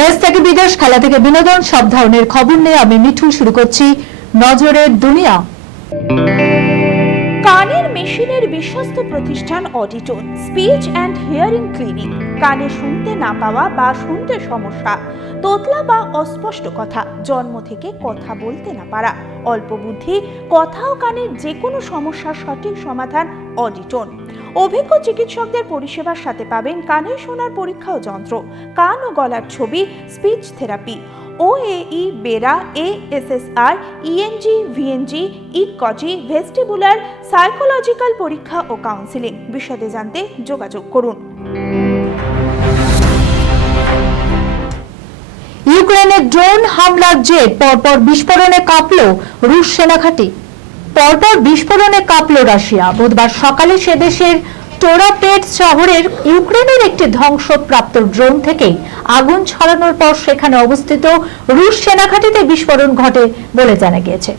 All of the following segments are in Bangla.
দেশ থেকে বিদেশ, খেলা থেকে বিনোদন, সব ধরনের খবর নিয়ে আমি মিঠু শুরু করছি নজরের দুনিয়া। কানের মেশিনের বিশ্বস্ত প্রতিষ্ঠান Auditone speech and hearing clinic. কানে শুনতে না পাওয়া বা শুনতে সমস্যা, তোতলা বা অস্পষ্ট কথা, জন্ম থেকে কথা বলতে না পারা, অল্প বুদ্ধি, কথা ও কানের যে কোনো সমস্যার সঠিক সমাধান অডিটোন। অভিজ্ঞ চিকিৎসকদের পরিষেবার সাথে পাবেন কানে শোনার পরীক্ষা ও যন্ত্র, কান ও গলার ছবি, speech therapy, OAE, BERA, ASSR, ENG, VNG, ইকজি, ভেস্টিবুলার, সাইকোলজিক্যাল পরীক্ষা ও কাউন্সিলিং। বিশদে জানতে যোগাযোগ করুন। ইউক্রেনের ড্রোন হামলার জের পরপর বিস্ফোরণে কাঁপল রুশ সেনাঘাঁটি। পরপর বিস্ফোরণে কাঁপল রাশিয়া। বুধবার সকালে সে দেশের টোরাপেট শহরের ইউক্রেনের একটি ধ্বংসপ্রাপ্ত ড্রোন থেকে আগুন ছড়ানোর পর সেখানে অবস্থিত রুশ সেনাঘাঁটিতে বিস্ফোরণ ঘটে বলে জানা গিয়েছে।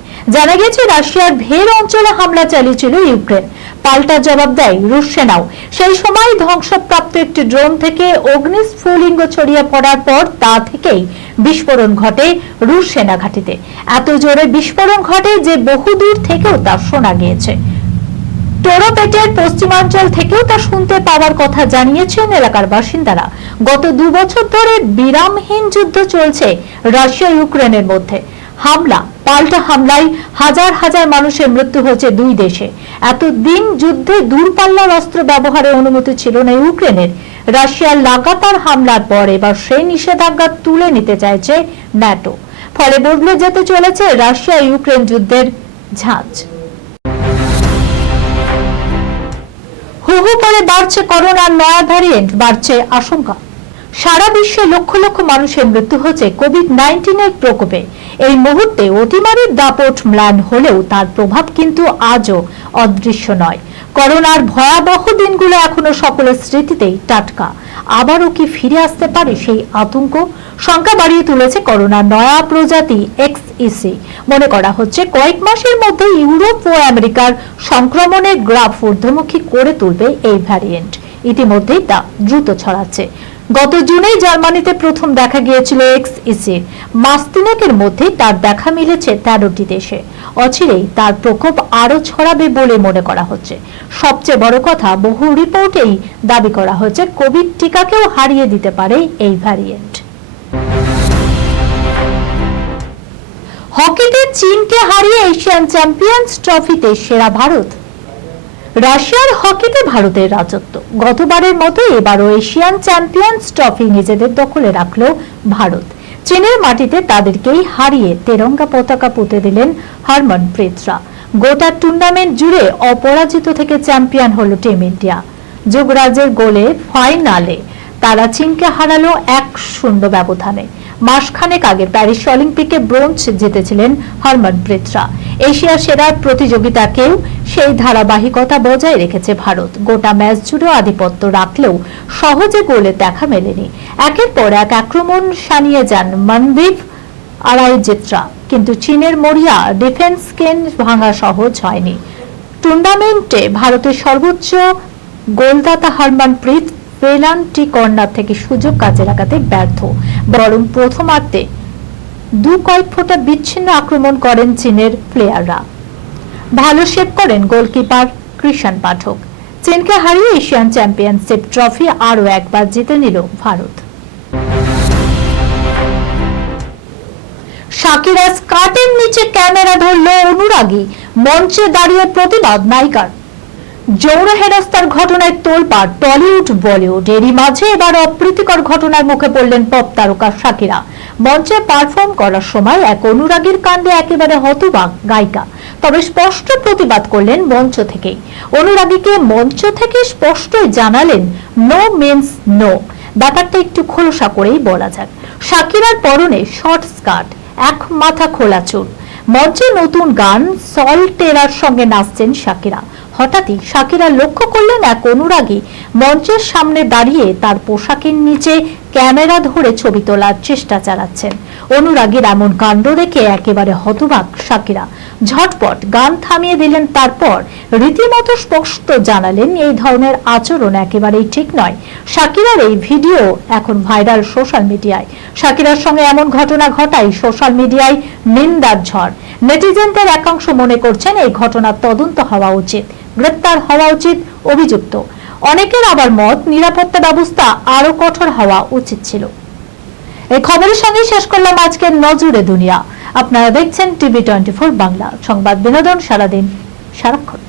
রাশিয়ার ভের অঞ্চলে হামলা চালিয়েছিল ইউক্রেন। পাল্টা জবাব দেয় রুশ সেনাও। সেই সময় ধ্বংসপ্রাপ্ত একটি ড্রোন থেকে অগ্নিস্ফুলিঙ্গ ছড়িয়ে পড়ার পর তা থেকেই বিস্ফোরণ ঘটে রুশ সেনাঘাঁটিতে। এত জোরে বিস্ফোরণ ঘটে যে বহুদূর থেকেও তা শোনা গিয়েছে। টোরোপেটের পশ্চিমাঞ্চল থেকেও তা শুনতে পাওয়ার কথা জানিয়েছেন এলাকার বাসিন্দারা। গত 2 বছর ধরে বিরামহীন যুদ্ধ চলছে রাশিয়া ইউক্রেনের মধ্যে। পাল্টা হামলায় হাজার হাজার মানুষের মৃত্যু হয়েছে দুই দেশে। এতদিন যুদ্ধে দূরপাল্লার অস্ত্র ব্যবহারের অনুমতি ছিল না ইউক্রেনের। রাশিয়ার লাগাতার হামলার পর এবার সেই নিষেধাজ্ঞা তুলে নিতে চাইছে ন্যাটো। ফলে বদলে যেতে চলেছে রাশিয়া ইউক্রেন যুদ্ধের ঝাঁজ। হুহু করে বাড়ছে করোনার নয়া ভ্যারিয়েন্ট, বাড়ছে আশঙ্কা। সারা বিশ্বে লক্ষ লক্ষ মানুষের মৃত্যু হচ্ছে কোভিড-19 এর প্রকোপে। এই মুহূর্তে অতিমারির দাপট ম্লান হলেও তার প্রভাব কিন্তু আজও অদৃশ্য নয়। করোনার ভয়াবহ দিনগুলো এখনো সকলের স্মৃতিতেই টাটকা। আবারও কি ফিরে আসতে পারে সেই আতঙ্ক? সংখ্যা বাড়িয়ে তুলেছে করোনার নয়া প্রজাতি XEC। মনে করা হচ্ছে কয়েক মাসের মধ্যে ইউরোপ ও আমেরিকার সংক্রমণের গ্রাফ ঊর্ধ্বমুখী করে তুলবে এই ভ্যারিয়েন্ট। ইতিমধ্যেই তা দ্রুত ছড়াচ্ছে। গত জুনে জার্মানিতে প্রথম দেখা গিয়েছিল XEC। মাস 3 মধ্যে তার দেখা মিলেছে 13টি দেশে। অচিরেই তার প্রকোপ আরো ছড়াবে বলে মনে করা হচ্ছে। সবচেয়ে বড় কথা, বহু রিপোর্টেই দাবি করা হচ্ছে কোভিড টিকাকেও হারিয়ে দিতে পারে এই ভ্যারিয়েন্ট। হকিতে চীনকে হারিয়ে এশিয়ান চ্যাম্পিয়ন্স ট্রফিতে সেরা ভারত। রাশিয়ার হকিতে ভারতের রাজত্ব। গতবারের মতো এবারও এশিয়ান চ্যাম্পিয়ন্স ট্রফি নিজেদের দখলে রাখল ভারত। চীনের মাটিতে তাদেরকেই হারিয়ে তেরঙ্গা পতাকা পুঁতে দিলেন হরমনপ্রীতরা। গোটা টুর্নামেন্ট জুড়ে অপরাজিত থেকে চ্যাম্পিয়ন হল টিম ইন্ডিয়া। যুবরাজের গোলে ফাইনালে তারা চীনকে হারালো 1-0 ব্যবধানে। মাসখানেক আগে প্যারিস অলিম্পিকে ব্রোঞ্জ জিতেছিলেন হরমনপ্রীতরা। এশিয়া সেরার প্রতিযোগিতাকেও সেই ধারাবাহিকতা বজায় রেখেছে ভারত। গোটা ম্যাচ জুড়ে আধিপত্য রাখলেও সহজে গোলে দেখা মেলেনি। একের পর এক আক্রমণ শানিয়ে যান মনদীপ আড়াইজিত্রা, কিন্তু চীনের মরিয়া ডিফেন্সকে ভাঙা সহজ হয়নি। টুর্নামেন্টে ভারতের সর্বোচ্চ গোলদাতা হরমনপ্রীত পেনাল্টি কর্নার থেকে সুযোগ কাজে লাগাতে ব্যর্থ। বরং প্রথমার্ধে কয়েক ফোঁটা বিচ্ছিন্ন আক্রমণ করেন চীনের প্লেয়াররা। ভালো সেভ করেন গোলকিপার কৃষাণ পাঠক। চীনকে হারিয়ে এশিয়ান চ্যাম্পিয়নশিপ ট্রফি আরও একবার জিতে নিল ভারত। শাকিরা স্কার্টের নিচে ক্যামেরা ধরল অনুরাগী, মঞ্চে দাঁড়িয়ে প্রতিবাদ নায়িকার। যৌন হেনস্থার ঘটনায় তোলপাড় টলিউড বলিউড। এরই মাঝে এবার অপ্রীতিকর ঘটনার মুখে পড়লেন পপ তারকা শাকিরা। মঞ্চে পারফর্ম করার সময় এক অনুরাগীর কাণ্ডে একেবারে হতবাক গায়িকা। তবে স্পষ্ট প্রতিবাদ করলেন মঞ্চ থেকেই। অনুরাগীকে মঞ্চ থেকে স্পষ্টই জানালেন নো মিন্স নো। ব্যাপারটা একটু খোলসা করেই বলা যাক। শাকিরার পরনে শর্ট স্কার্ট, এক মাথা খোলা চুল। মঞ্চে নতুন গান সলটেরার সঙ্গে নাচছেন শাকিরা। হঠাৎই শাকিরা লক্ষ্য করলেন এক অনুরাগী মঞ্চের সামনে দাঁড়িয়ে তার পোশাকের নিচে ক্যামেরা ধরে ছবি তোলার চেষ্টা চালাচ্ছেন। অনুরাগীর এমন কাণ্ড দেখে একেবারে হতবাক শাকিরা। ঝটপট গান থামিয়ে দিলেন, তারপর রীতিমতো স্পষ্ট জানালেন এই ধরনের আচরণ একেবারেই ঠিক নয়। শাকিরার এই ভিডিও এখন ভাইরাল সোশ্যাল মিডিয়ায়। শাকিরার সঙ্গে এমন ঘটনা ঘটায় সোশ্যাল মিডিয়ায় নিন্দার ঝড়। নেটিজেনদের একাংশ মনে করছেন এই ঘটনার তদন্ত হওয়া উচিত, গ্রেপ্তার হওয়া উচিত অভিযুক্ত। অনেকের আবার মত, নিরাপত্তা ব্যবস্থা আরো কঠোর হওয়া উচিত ছিল। এই খবরের সঙ্গে শেষ করলাম আজকের নজরে দুনিয়া। আপনারা দেখছেন টিভি 24 বাংলা, সংবাদ বিনোদন সারাদিন সারাক্ষণ।